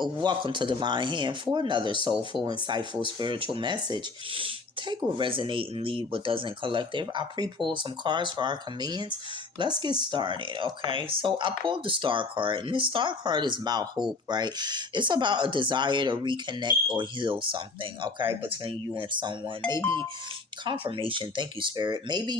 Welcome to Divine Hand for another soulful, insightful, spiritual message. Take what resonate and leave what doesn't. Collective. I pre-pull some cards for our convenience. Let's get started. Okay, so I pulled the star card, and this star card is about hope, right? It's about a desire to reconnect or heal something, okay, between you and someone. Maybe confirmation. Thank you, Spirit. Maybe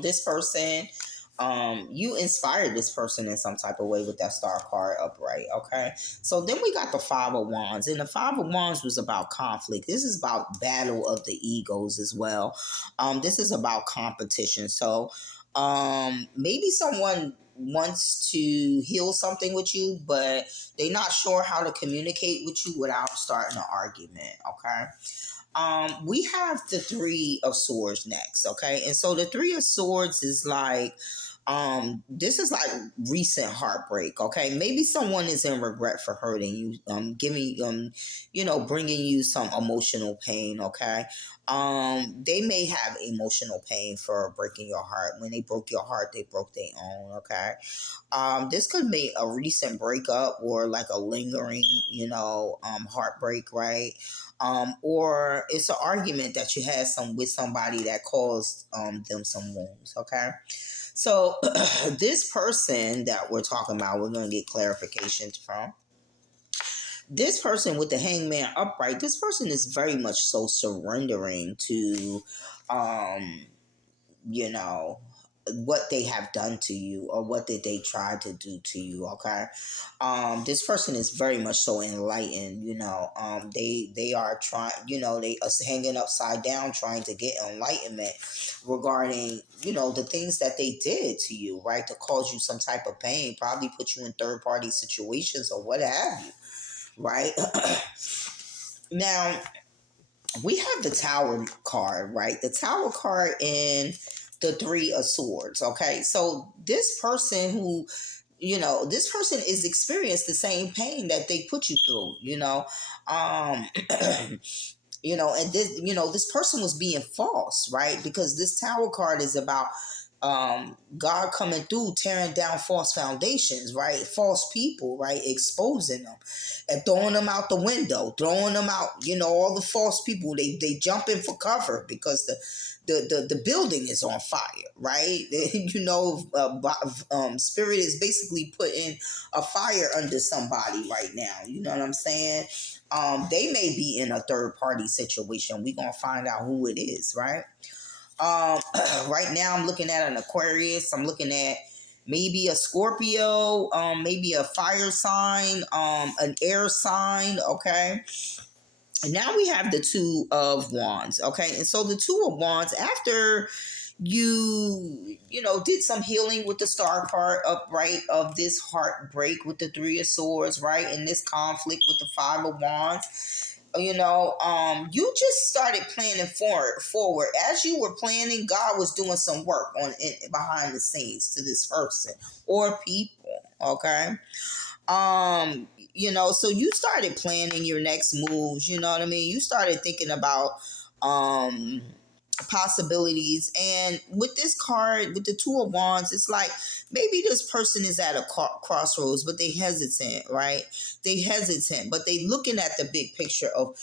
this person, you inspired this person in some type of way with that star card upright. Okay, so then we got the Five of Wands, and the Five of Wands was about conflict. This is about battle of the egos as well. This is about competition. So maybe someone wants to heal something with you, but they're not sure how to communicate with you without starting an argument. Okay, we have the Three of Swords next, okay? And so the Three of Swords is like, this is like recent heartbreak, okay? Maybe someone is in regret for hurting you, bringing you some emotional pain, okay? They may have emotional pain for breaking your heart. When they broke your heart, they broke their own, okay? This could be a recent breakup or like a lingering, heartbreak, right? Or it's an argument that you had with somebody that caused them some wounds. Okay, so this person that we're talking about, we're going to get clarifications from. This person with the Hangman upright, this person is very much so surrendering to, um, you know, what they have done to you or what did they try to do to you. Okay, this person is very much so enlightened. They are trying, they are hanging upside down trying to get enlightenment regarding, the things that they did to you, right, to cause you some type of pain, probably put you in third party situations or what have you, right. Now we have the Tower card, right? The Tower card in the Three of Swords. Okay, so this person this person is experienced the same pain that they put you through. Um, and this person was being false, right? Because this Tower card is about God coming through, tearing down false foundations, right? False people, right? Exposing them and throwing them out the window, throwing them out. All the false people, they jump in for cover because the building is on fire, right? Spirit is basically putting a fire under somebody right now. You know what I'm saying? They may be in a third party situation. We're gonna find out who it is, right? Right now I'm looking at an Aquarius. I'm looking at maybe a Scorpio, maybe a fire sign, an air sign. Okay. And now we have the Two of Wands. Okay. And so the Two of Wands, after you did some healing with the star card upright of this heartbreak with the Three of Swords, right? And this conflict with the Five of Wands, you just started planning forward. As you were planning, God was doing some work behind the scenes to this person or people. Okay. So you started planning your next moves. You know what I mean? You started thinking about possibilities. And with this card, with the Two of Wands, it's like maybe this person is at a crossroads, but they hesitant, right? They hesitant, but they looking at the big picture of,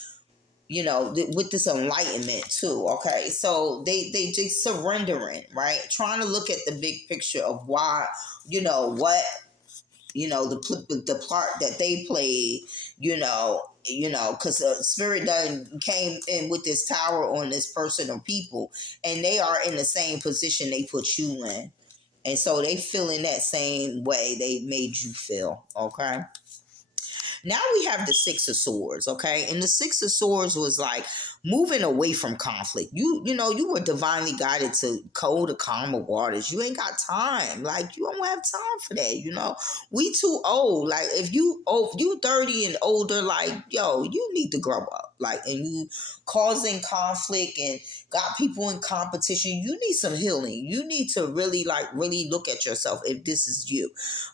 with this enlightenment too. Okay, so they just surrendering, right? Trying to look at the big picture of why, what, the part that they played, because Spirit done came in with this tower on this person or people, and they are in the same position they put you in, and so they feel in that same way they made you feel. Okay. Now we have the Six of Swords, okay? And the Six of Swords was like moving away from conflict. You were divinely guided to cold to calmer waters. You ain't got time. Like, you don't have time for that. We too old. Like, if you 30 and older, like, yo, you need to grow up. Like, and you causing conflict and got people in competition, you need some healing. You need to really look at yourself if this is you.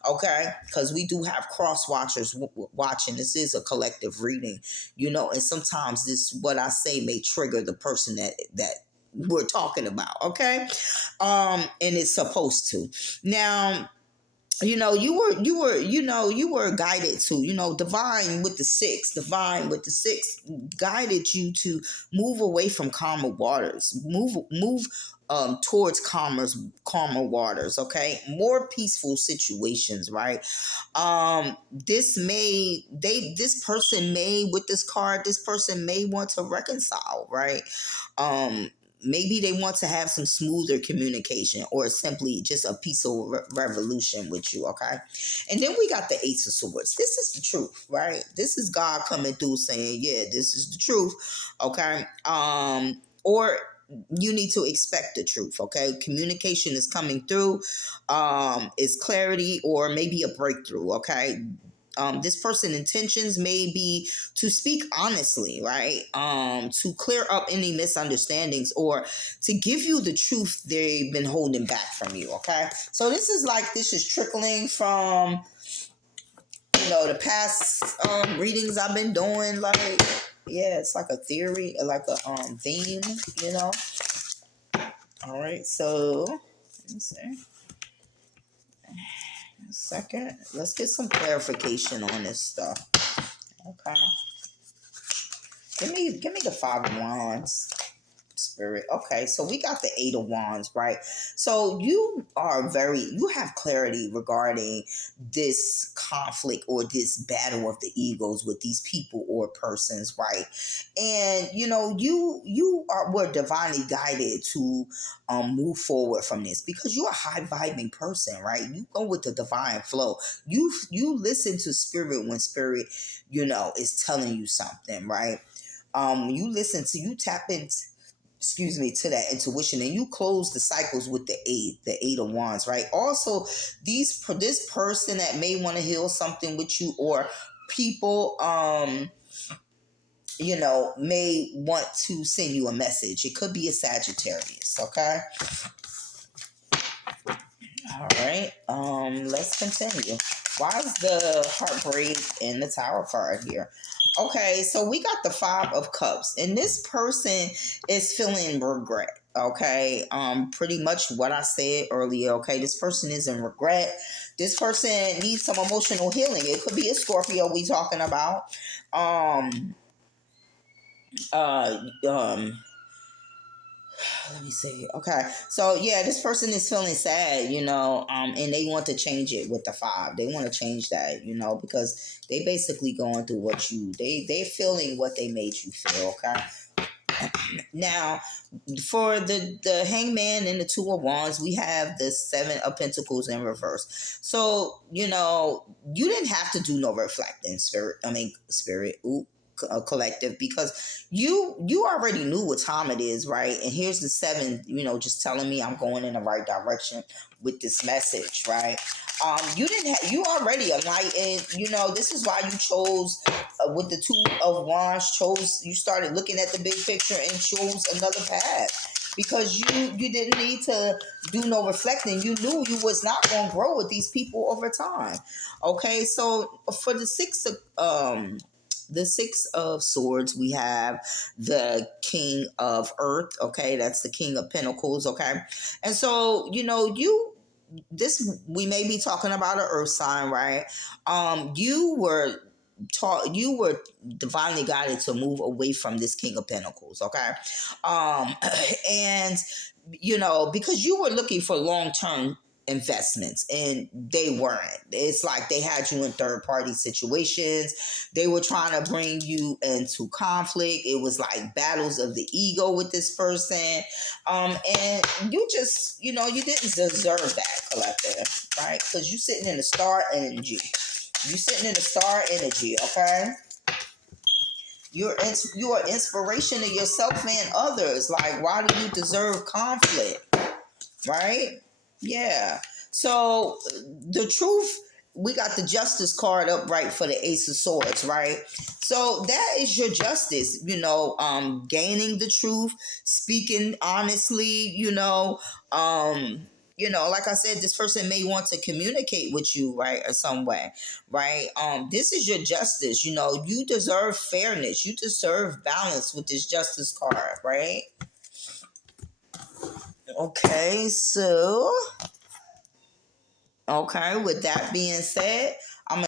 Okay, because we do have cross watchers watching. This is a collective reading, and sometimes this, what I say, may trigger the person that we're talking about. Okay, and it's supposed to. Now, you were guided to, divine with the six guided you to move away from calmer waters, move towards calmer waters, okay, more peaceful situations, right? This person may, with this card, this person may want to reconcile, right? um Maybe they want to have some smoother communication, or simply just a peaceful revolution with you, okay? And then we got the Ace of Swords. This is the truth, right? This is God coming through saying, yeah, this is the truth, okay? Or you need to expect the truth, okay? Communication is coming through, is clarity or maybe a breakthrough, okay? This person intentions may be to speak honestly, right? To clear up any misunderstandings, or to give you the truth they've been holding back from you, okay? So this is trickling from, the past readings I've been doing. Like, yeah, it's like a theory, like a theme, you know. All right, so let me see. A second. Let's get some clarification on this stuff. Okay. Give me the Five of Wands, Spirit. Okay, so we got the Eight of Wands, right? So you have clarity regarding this conflict or this battle of the egos with these people or persons, right? And were divinely guided to move forward from this, because you're a high vibing person, right? You go with the divine flow. You listen to spirit when spirit, is telling you something, right? You tap into, to that intuition, and you close the cycles with the eight of wands, right? Also, this person that may want to heal something with you, or people, may want to send you a message. It could be a Sagittarius, okay? All right. Let's continue. Why is the heartbreak in the Tower card here? Okay, so we got the Five of Cups, and this person is feeling regret. Okay, pretty much what I said earlier. Okay, this person is in regret. This person needs some emotional healing. It could be a Scorpio we talking about. Um, uh, um, Let me see. Okay. So yeah, this person is feeling sad, and they want to change it with the five. They want to change that, because they basically going through they're feeling what they made you feel, okay? Now, for the hangman and the two of wands, we have the Seven of Pentacles in reverse. So, you didn't have to do no reflecting, spirit. Ooh, collective, because you already knew what time it is, right? And here's the seven, just telling me I'm going in the right direction with this message, right? You already enlightened, this is why you chose, with the Two of Wands, you started looking at the big picture and chose another path, because you didn't need to do no reflecting. You knew you was not going to grow with these people over time. Okay, so for the Six of Swords, we have the King of Earth. Okay, that's the King of Pentacles. Okay, and so we may be talking about an Earth sign, right? You were divinely guided to move away from this King of Pentacles. Okay, and because you were looking for long-term investments, and they weren't. It's like they had you in third party situations. They were trying to bring you into conflict. It was like battles of the ego with this person. And you just, you didn't deserve that, collective, right? Because you sitting in the star energy. You sitting in the star energy, okay? You are inspiration to yourself and others. Like, why do you deserve conflict? Right? Yeah. So the truth, we got the Justice card up, right, for the Ace of Swords, right? So that is your justice, gaining the truth, speaking honestly, like I said, this person may want to communicate with you, right, or some way, right? This is your justice. You deserve fairness. You deserve balance with this Justice card, right? Okay, so Okay, with that being said, I'm